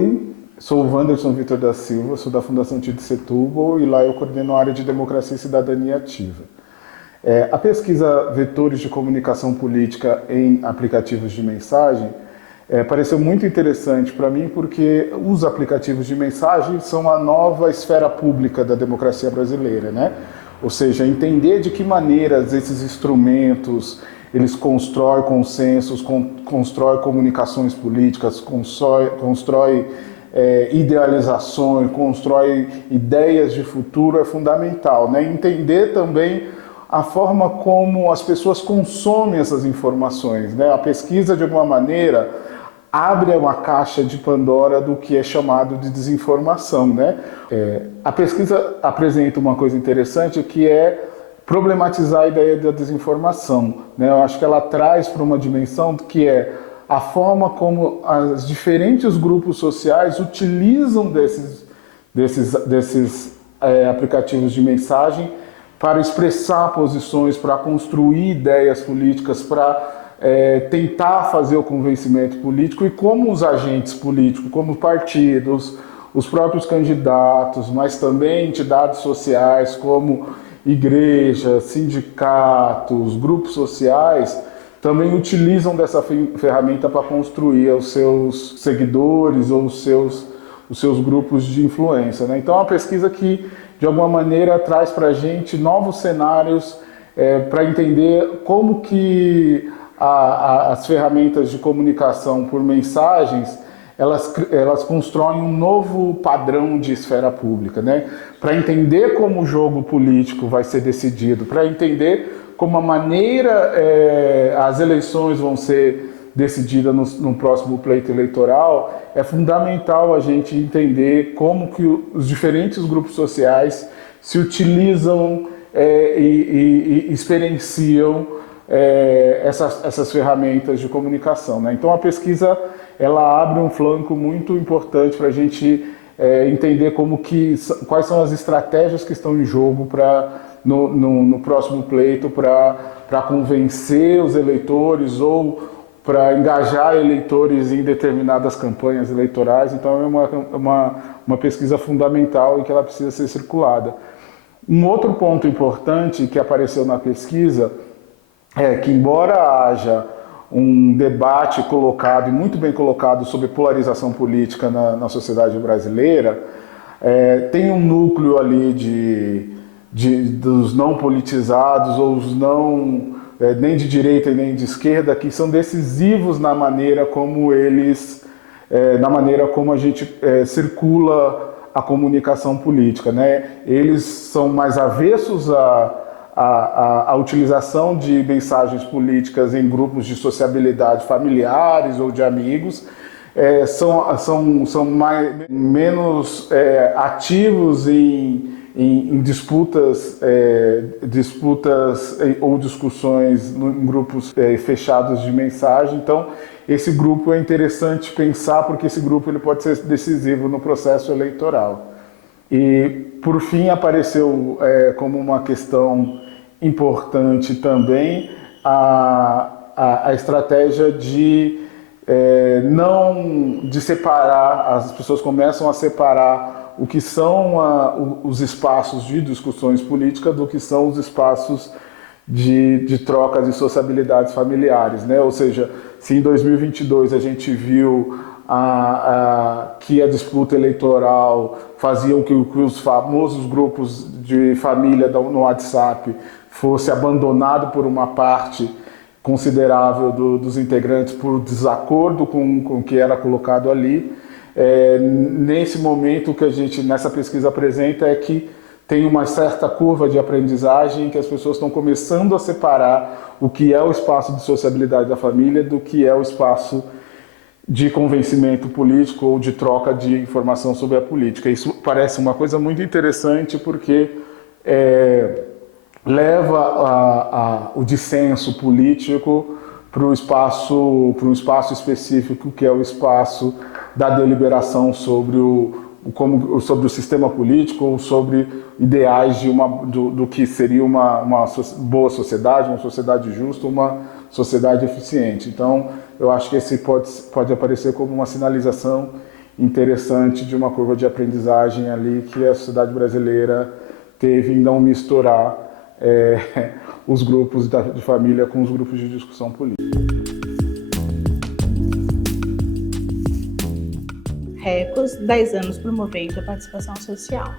Oi, sou o Wanderson Vitor da Silva, sou da Fundação Tito Setúbal e lá eu coordeno a área de Democracia e Cidadania Ativa. A pesquisa Vetores de Comunicação Política em Aplicativos de Mensagem pareceu muito interessante para mim porque os aplicativos de mensagem são a nova esfera pública da democracia brasileira, né? Ou seja, entender de que maneiras esses instrumentos eles constroem consensos, constroem comunicações políticas, constroem idealizações, constroem ideias de futuro é fundamental, né? Entender também a forma como as pessoas consomem essas informações, né? A pesquisa, de alguma maneira, abre uma caixa de Pandora do que é chamado de desinformação, né? A pesquisa apresenta uma coisa interessante que é problematizar a ideia da desinformação, né? Eu acho que ela traz para uma dimensão que é a forma como os diferentes grupos sociais utilizam desses aplicativos de mensagem para expressar posições, para construir ideias políticas, para tentar fazer o convencimento político e como os agentes políticos, como partidos, os próprios candidatos, mas também entidades sociais como igrejas, sindicatos, grupos sociais, também utilizam dessa ferramenta para construir os seus seguidores ou os seus grupos de influência, né? Então é uma pesquisa que, de alguma maneira, traz para a gente novos cenários para entender como que as ferramentas de comunicação por mensagens elas constroem um novo padrão de esfera pública, né? Para entender como o jogo político vai ser decidido, para entender como a maneira as eleições vão ser decididas no próximo pleito eleitoral, é fundamental a gente entender como que os diferentes grupos sociais se utilizam e experienciam essas ferramentas de comunicação, né? Então a pesquisa ela abre um flanco muito importante para a gente entender quais são as estratégias que estão em jogo no próximo pleito para convencer os eleitores ou para engajar eleitores em determinadas campanhas eleitorais. Então é uma pesquisa fundamental e que ela precisa ser circulada. Um outro ponto importante que apareceu na pesquisa é que, embora haja um debate colocado, e muito bem colocado, sobre polarização política na sociedade brasileira, tem um núcleo ali dos não politizados, ou os não, nem de direita e nem de esquerda, que são decisivos na maneira como a gente circula a comunicação política, né? Eles são mais avessos a utilização de mensagens políticas em grupos de sociabilidade familiares ou de amigos, são menos ativos em disputas ou discussões em grupos fechados de mensagem. Então, esse grupo é interessante pensar porque esse grupo ele pode ser decisivo no processo eleitoral. E, por fim, apareceu como uma questão importante também a estratégia de separar, as pessoas começam a separar o que são os espaços de discussões políticas do que são os espaços de trocas e sociabilidades familiares, né? Ou seja, se em 2022 a gente viu que a disputa eleitoral fazia com que os famosos grupos de família no WhatsApp fosse abandonado por uma parte considerável dos integrantes por desacordo com o que era colocado ali. Nesse momento, o que a gente nessa pesquisa apresenta é que tem uma certa curva de aprendizagem que as pessoas estão começando a separar o que é o espaço de sociabilidade da família do que é o espaço de convencimento político ou de troca de informação sobre a política. Isso parece uma coisa muito interessante porque leva o dissenso político para um espaço específico, que é o espaço da deliberação sobre o sistema político ou sobre ideais do que seria uma boa sociedade, uma sociedade justa, uma sociedade eficiente. Então, eu acho que esse pode aparecer como uma sinalização interessante de uma curva de aprendizagem ali que a sociedade brasileira teve em não misturar os grupos de família com os grupos de discussão política. Recos, 10 anos promovendo a participação social.